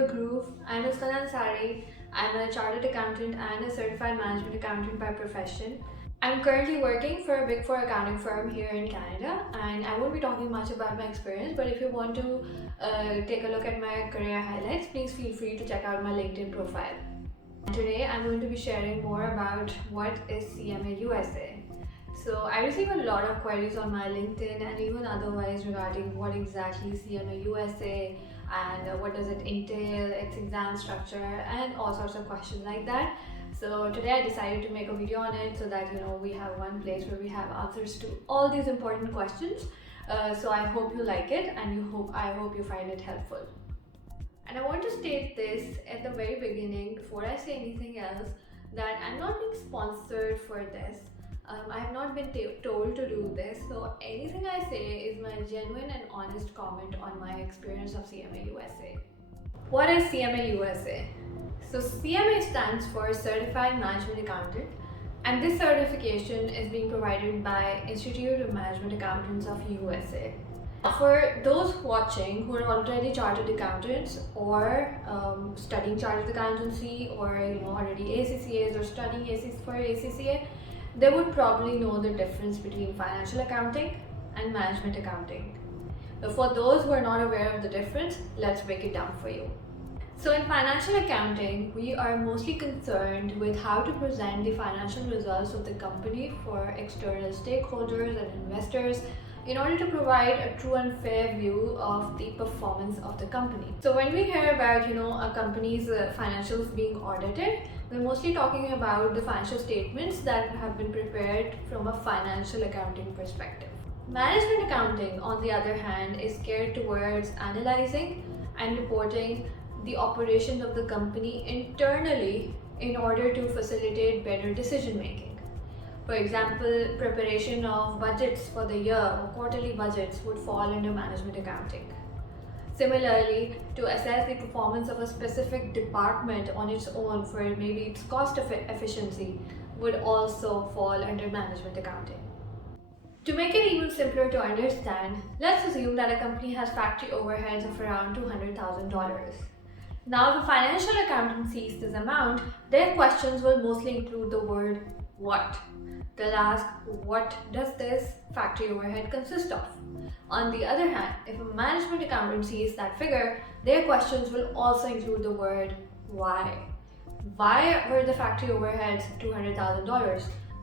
your groove. I'm Muskan Ansari. I'm a chartered accountant and a certified management accountant by profession. I'm currently working for a Big Four accounting firm here in Canada, and I won't be talking much about my experience. But if you want to take a look at my career highlights, please feel free to check out my LinkedIn profile. Today, I'm going to be sharing more about what is CMA USA. So, I receive a lot of queries on my LinkedIn and even otherwise regarding what exactly CMA USA and what does it entail, its exam structure, and all sorts of questions like that. So today I decided to make a video on it so that we have one place where we have answers to all these important questions. So I hope you like it, and I hope you find it helpful. And I want to state this at the very beginning before I say anything else, that I'm not being sponsored for this. I have not been told to do this, so anything I say is my genuine and honest comment on my experience of CMA USA. What is CMA USA? So CMA stands for Certified Management Accountant, and this certification is being provided by Institute of Management Accountants of USA. For those watching who are already chartered accountants or studying chartered accountancy, or already ACCAs or studying for ACCA, they would probably know the difference between financial accounting and management accounting. But for those who are not aware of the difference, let's break it down for you. So in financial accounting, we are mostly concerned with how to present the financial results of the company for external stakeholders and investors in order to provide a true and fair view of the performance of the company. So when we hear about a company's financials being audited, we're mostly talking about the financial statements that have been prepared from a financial accounting perspective. Management accounting, on the other hand, is geared towards analyzing and reporting the operations of the company internally in order to facilitate better decision making. For example, preparation of budgets for the year or quarterly budgets would fall under management accounting. Similarly, to assess the performance of a specific department on its own for maybe its cost efficiency would also fall under management accounting. To make it even simpler to understand, let's assume that a company has factory overheads of around $200,000. Now, if a financial accountant sees this amount, their questions will mostly include the word what. They'll ask, what does this factory overhead consist of? On the other hand, if a management accountant sees that figure, their questions will also include the word why. Why were the factory overheads $200,000?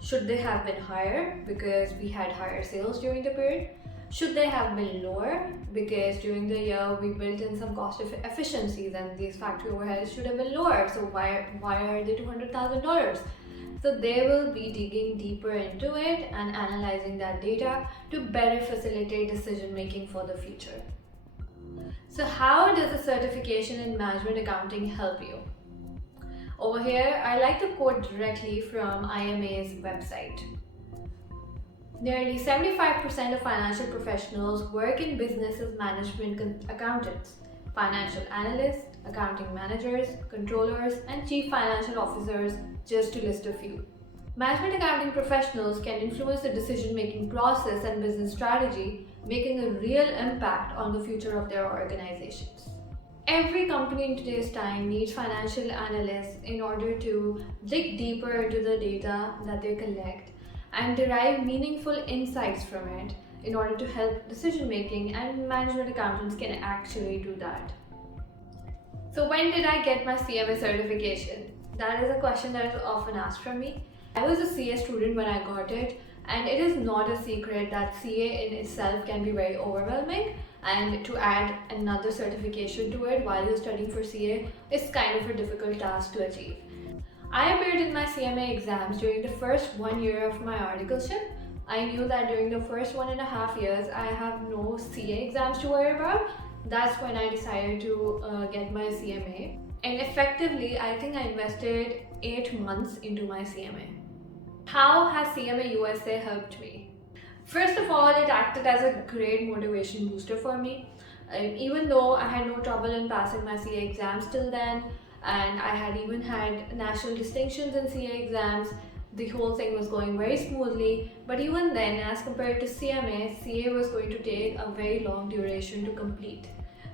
Should they have been higher because we had higher sales during the period? Should they have been lower because during the year we built in some cost efficiencies and these factory overheads should have been lower? So why are they $200,000? So they will be digging deeper into it and analyzing that data to better facilitate decision making for the future. So how does the certification in management accounting help you? Over here, I like to quote directly from IMA's website. Nearly 75% of financial professionals work in business as management accountants, financial analysts, accounting managers, controllers, and chief financial officers, just to list a few. Management accounting professionals can influence the decision-making process and business strategy, making a real impact on the future of their organizations. Every company in today's time needs financial analysts in order to dig deeper into the data that they collect and derive meaningful insights from it in order to help decision making, and management accountants can actually do that. So when did I get my CMA certification? That is a question that is often asked from me. I was a CA student when I got it, and it is not a secret that CA in itself can be very overwhelming, and to add another certification to it while you're studying for CA is kind of a difficult task to achieve. I appeared in my CMA exams during the first 1 year of my articleship. I knew that during the first 1.5 years I have no CA exams to worry about. That's when I decided to get my CMA. And effectively, I think I invested 8 months into my CMA. How has CMA USA helped me? First of all, it acted as a great motivation booster for me. Even though I had no trouble in passing my CA exams till then, and I had even had national distinctions in CA exams, the whole thing was going very smoothly. But even then, as compared to CMA, CA was going to take a very long duration to complete.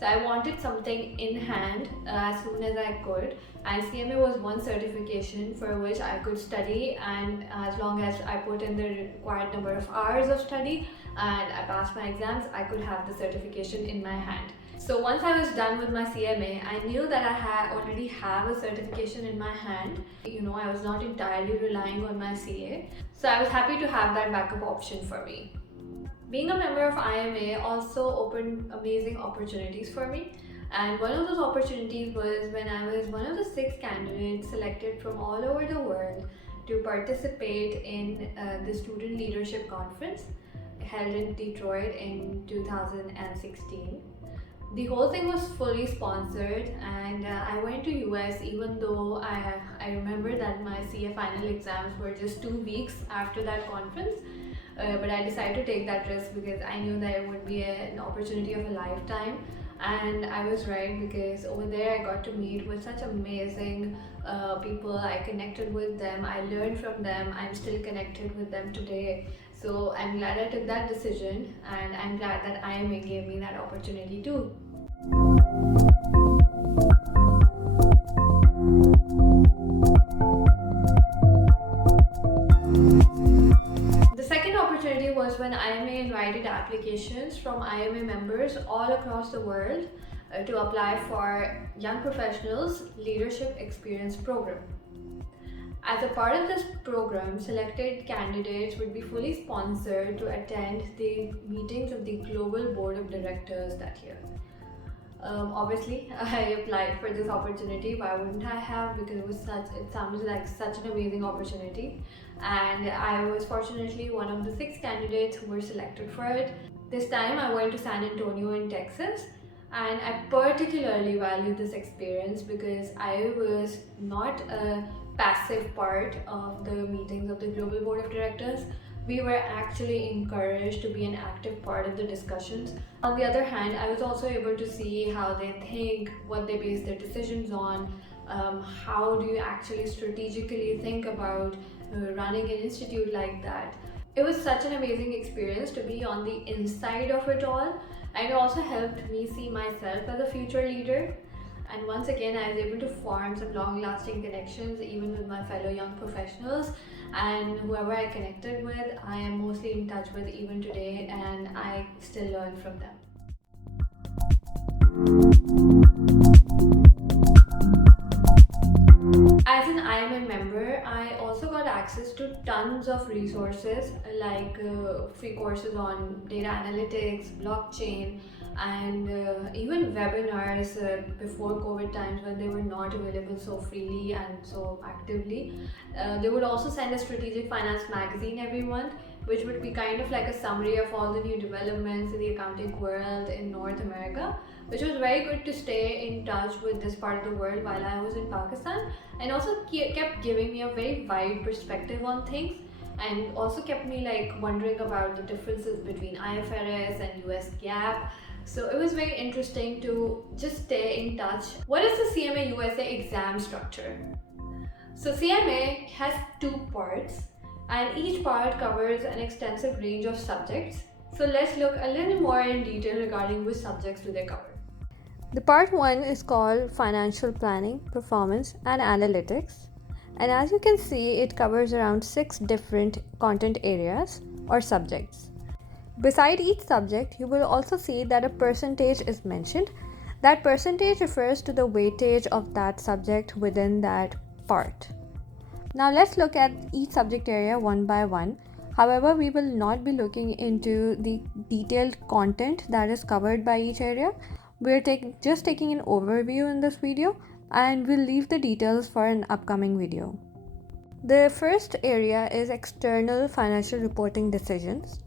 So I wanted something in hand as soon as I could, and CMA was one certification for which I could study, and as long as I put in the required number of hours of study and I passed my exams, I could have the certification in my hand. So once I was done with my CMA, I knew that I already have a certification in my hand. I was not entirely relying on my CA. So I was happy to have that backup option for me. Being a member of IMA also opened amazing opportunities for me. And one of those opportunities was when I was one of the 6 candidates selected from all over the world to participate in the Student Leadership Conference held in Detroit in 2016. The whole thing was fully sponsored, and I went to US even though I remember that my CA final exams were just 2 weeks after that conference. But I decided to take that risk because I knew that it would be an opportunity of a lifetime, and I was right, because over there I got to meet with such amazing people. I connected with them, I learned from them, I'm still connected with them today. So I'm glad I took that decision, and I'm glad that IMA gave me that opportunity too. The second opportunity was when IMA invited applications from IMA members all across the world to apply for Young Professionals Leadership Experience Program. As a part of this program, selected candidates would be fully sponsored to attend the meetings of the Global Board of Directors that year. Obviously, I applied for this opportunity. Why wouldn't I have? Because it sounded like such an amazing opportunity, and I was fortunately one of the 6 candidates who were selected for it. This time I went to San Antonio in Texas, and I particularly valued this experience because I was not a passive part of the meetings of the Global Board of Directors. We were actually encouraged to be an active part of the discussions. On the other hand, I was also able to see how they think, what they base their decisions on, how do you actually strategically think about running an institute like that. It was such an amazing experience to be on the inside of it all, and it also helped me see myself as a future leader. And once again, I was able to form some long-lasting connections even with my fellow young professionals, and whoever I connected with, I am mostly in touch with even today, and I still learn from them. As an IMA member, I also got access to tons of resources like free courses on data analytics, blockchain, and even webinars before COVID times when they were not available so freely and so actively. They would also send a strategic finance magazine every month, which would be kind of like a summary of all the new developments in the accounting world in North America, which was very good to stay in touch with this part of the world while I was in Pakistan, and also kept giving me a very wide perspective on things, and also kept me wondering about the differences between IFRS and US GAAP. So it was very interesting to just stay in touch. What is the CMA USA exam structure? So CMA has 2 parts, and each part covers an extensive range of subjects. So let's look a little more in detail regarding which subjects do they cover. The part 1 is called Financial Planning, Performance and Analytics. And as you can see, it covers around 6 different content areas or subjects. Beside each subject, you will also see that a percentage is mentioned. That percentage refers to the weightage of that subject within that part. Now let's look at each subject area one by one. However, we will not be looking into the detailed content that is covered by each area. We're just taking an overview in this video, and we'll leave the details for an upcoming video. The first area is external financial reporting decisions.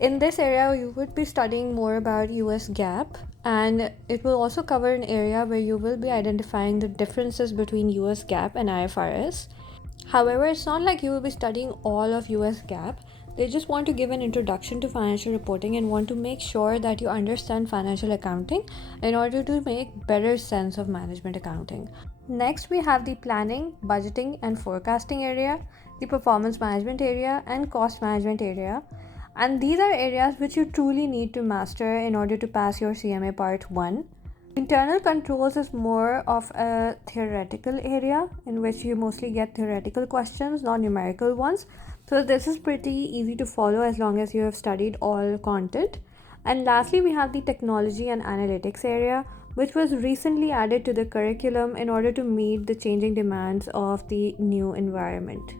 In this area, you would be studying more about US GAAP, and it will also cover an area where you will be identifying the differences between US GAAP and IFRS. However, it's not like you will be studying all of US GAAP. They just want to give an introduction to financial reporting and want to make sure that you understand financial accounting in order to make better sense of management accounting. Next, we have the planning, budgeting and forecasting area, the performance management area and cost management area. And these are areas which you truly need to master in order to pass your CMA Part 1. Internal controls is more of a theoretical area in which you mostly get theoretical questions, not numerical ones. So this is pretty easy to follow as long as you have studied all content. And lastly, we have the technology and analytics area, which was recently added to the curriculum in order to meet the changing demands of the new environment.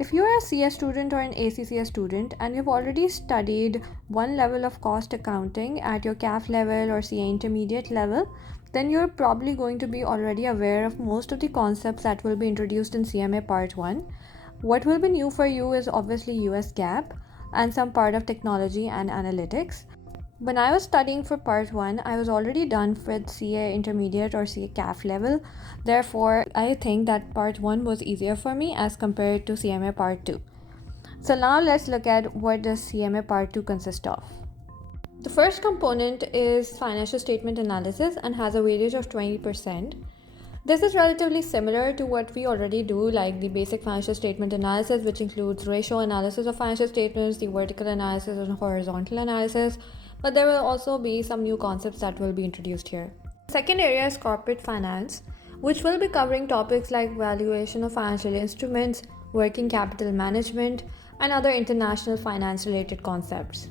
If you are a CS student or an ACCS student and you've already studied one level of cost accounting at your CAF level or CA intermediate level, then you're probably going to be already aware of most of the concepts that will be introduced in CMA Part 1. What will be new for you is obviously US GAAP and some part of technology and analytics. When I was studying for Part 1, I was already done with CA Intermediate or CA CAF level. Therefore, I think that Part 1 was easier for me as compared to CMA Part 2. So now let's look at what does CMA Part 2 consist of. The first component is financial statement analysis and has a weightage of 20%. This is relatively similar to what we already do, like the basic financial statement analysis, which includes ratio analysis of financial statements, the vertical analysis and horizontal analysis, but there will also be some new concepts that will be introduced here. The second area is corporate finance, which will be covering topics like valuation of financial instruments, working capital management, and other international finance related concepts.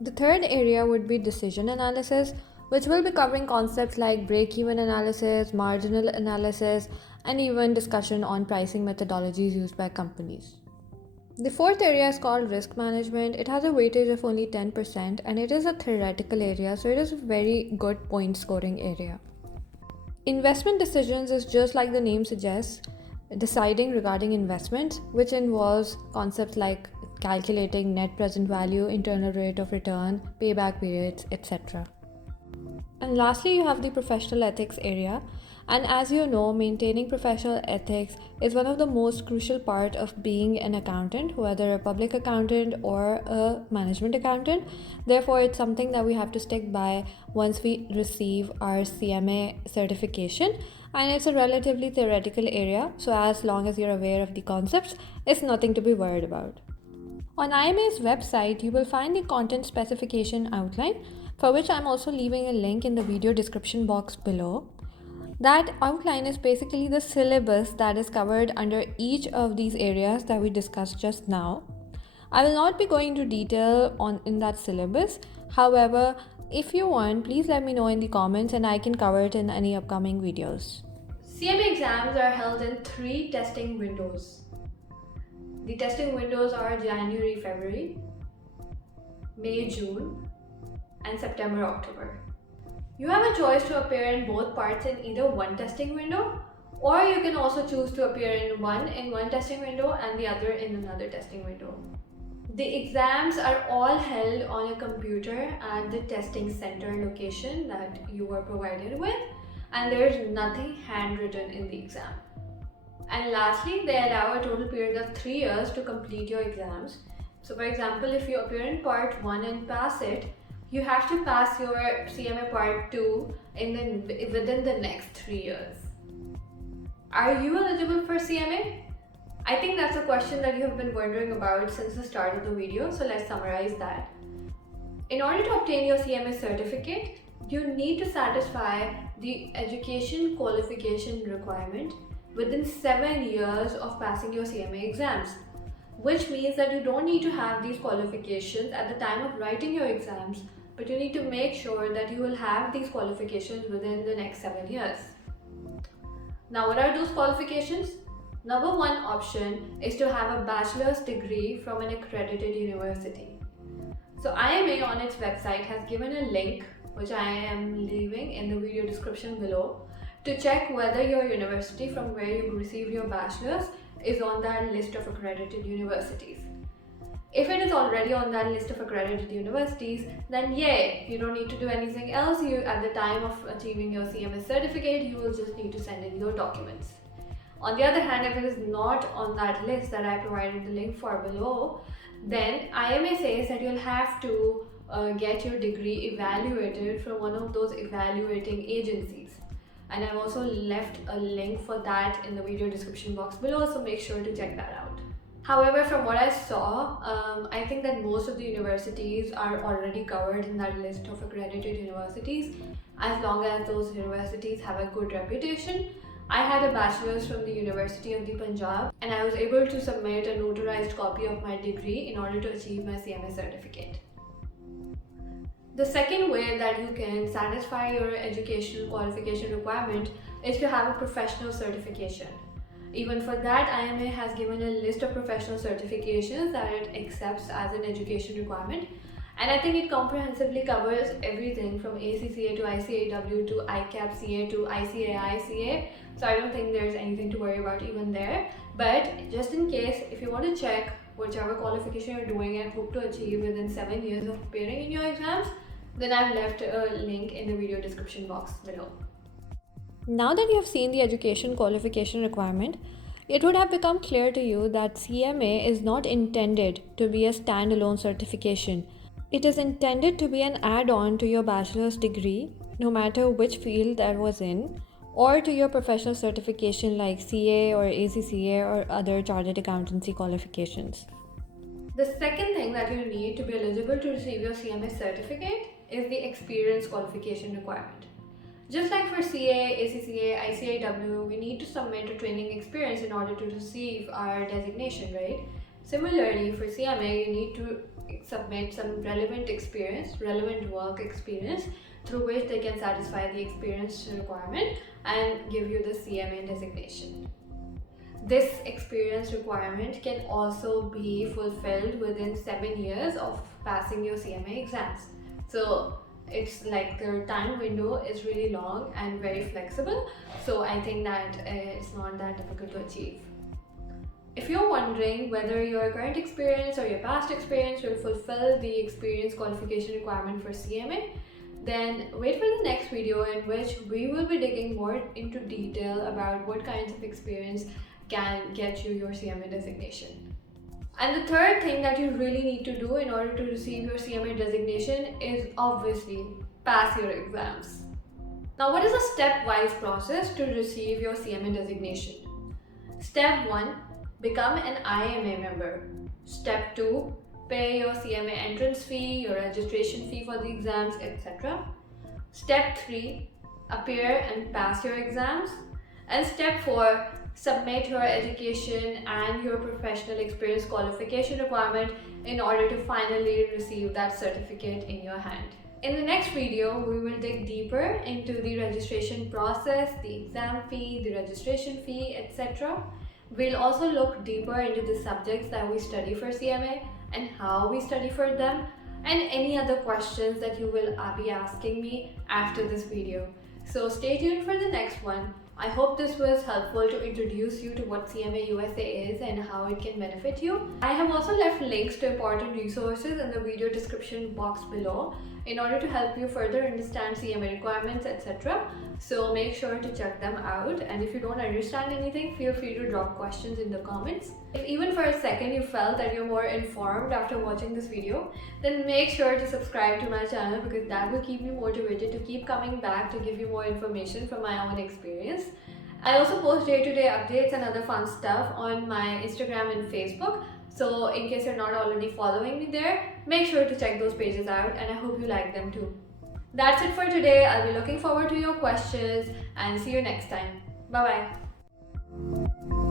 The third area would be decision analysis, which will be covering concepts like break-even analysis, marginal analysis, and even discussion on pricing methodologies used by companies. The fourth area is called risk management. It has a weightage of only 10% and it is a theoretical area, so it is a very good point scoring area. Investment decisions is just like the name suggests, deciding regarding investments, which involves concepts like calculating net present value, internal rate of return, payback periods, etc. And lastly, you have the professional ethics area. And as you know, maintaining professional ethics is one of the most crucial part of being an accountant, whether a public accountant or a management accountant. Therefore, it's something that we have to stick by once we receive our CMA certification. And it's a relatively theoretical area, so as long as you're aware of the concepts, it's nothing to be worried about. On IMA's website, you will find the content specification outline, for which I'm also leaving a link in the video description box below. That outline is basically the syllabus that is covered under each of these areas that we discussed just now. I will not be going into detail in that syllabus. However, if you want, please let me know in the comments and I can cover it in any upcoming videos. CMA exams are held in 3 testing windows. The testing windows are January, February, May, June, and September, October. You have a choice to appear in both parts in either one testing window, or you can also choose to appear in one testing window and the other in another testing window. The exams are all held on a computer at the testing center location that you were provided with, and there is nothing handwritten in the exam. And lastly, they allow a total period of 3 years to complete your exams. So for example, if you appear in part 1 and pass it, you have to pass your CMA Part 2 within the next 3 years. Are you eligible for CMA? I think that's a question that you have been wondering about since the start of the video, so let's summarize that. In order to obtain your CMA certificate, you need to satisfy the education qualification requirement within 7 years of passing your CMA exams, which means that you don't need to have these qualifications at the time of writing your exams, but you need to make sure that you will have these qualifications within the next 7 years. Now, what are those qualifications? Number one option is to have a bachelor's degree from an accredited university. So IMA on its website has given a link, which I am leaving in the video description below, to check whether your university from where you received your bachelor's is on that list of accredited universities. If it is already on that list of accredited universities, then yay, you don't need to do anything else. You, at the time of achieving your CMA certificate, you will just need to send in your documents. On the other hand, if it is not on that list that I provided the link for below, then IMA says that you'll have to get your degree evaluated from one of those evaluating agencies. And I've also left a link for that in the video description box below, so make sure to check that out. However, from what I saw, I think that most of the universities are already covered in that list of accredited universities, as long as those universities have a good reputation. I had a bachelor's from the University of the Punjab, and I was able to submit a notarized copy of my degree in order to achieve my CMA certificate. The second way that you can satisfy your educational qualification requirement is to have a professional certification. Even for that, IMA has given a list of professional certifications that it accepts as an education requirement. And I think it comprehensively covers everything from ACCA to ICAW to ICAP CA to ICAI CA. So I don't think there's anything to worry about even there. But just in case, if you want to check whichever qualification you're doing and hope to achieve within 7 years of preparing in your exams, then I've left a link in the video description box below. Now that you have seen the education qualification requirement, it would have become clear to you that CMA is not intended to be a standalone certification. It is intended to be an add-on to your bachelor's degree, no matter which field that was in, or to your professional certification like CA or ACCA or other chartered accountancy qualifications. The second thing that you need to be eligible to receive your CMA certificate is the experience qualification requirement. Just like for CA, ACCA, ICAW, we need to submit a training experience in order to receive our designation, right? Similarly, for CMA, you need to submit some relevant experience, relevant work experience, through which they can satisfy the experience requirement and give you the CMA designation. This experience requirement can also be fulfilled within 7 years of passing your CMA exams. So it's like the time window is really long and very flexible, so I think that it's not that difficult to achieve. If you're wondering whether your current experience or your past experience will fulfill the experience qualification requirement for CMA, then wait for the next video in which we will be digging more into detail about what kinds of experience can get you your CMA designation. And the third thing that you really need to do in order to receive your CMA designation is obviously pass your exams. Now, what is a stepwise process to receive your CMA designation? Step 1, become an IMA member. Step 2, pay your CMA entrance fee, your registration fee for the exams, etc. Step 3, appear and pass your exams. And step 4, submit your education and your professional experience qualification requirement in order to finally receive that certificate in your hand. In the next video, we will dig deeper into the registration process, the exam fee, the registration fee, etc. We'll also look deeper into the subjects that we study for CMA and how we study for them, and any other questions that you will be asking me after this video. So stay tuned for the next one. I hope this was helpful to introduce you to what CMA USA is and how it can benefit you. I have also left links to important resources in the video description box below in order to help you further understand CMA requirements, etc. So make sure to check them out, and if you don't understand anything, feel free to drop questions in the comments. If even for a second you felt that you're more informed after watching this video, then make sure to subscribe to my channel, because that will keep me motivated to keep coming back to give you more information from my own experience. I also post day-to-day updates and other fun stuff on my Instagram and Facebook. So in case you're not already following me there, make sure to check those pages out, and I hope you like them too. That's it for today. I'll be looking forward to your questions and see you next time. Bye bye.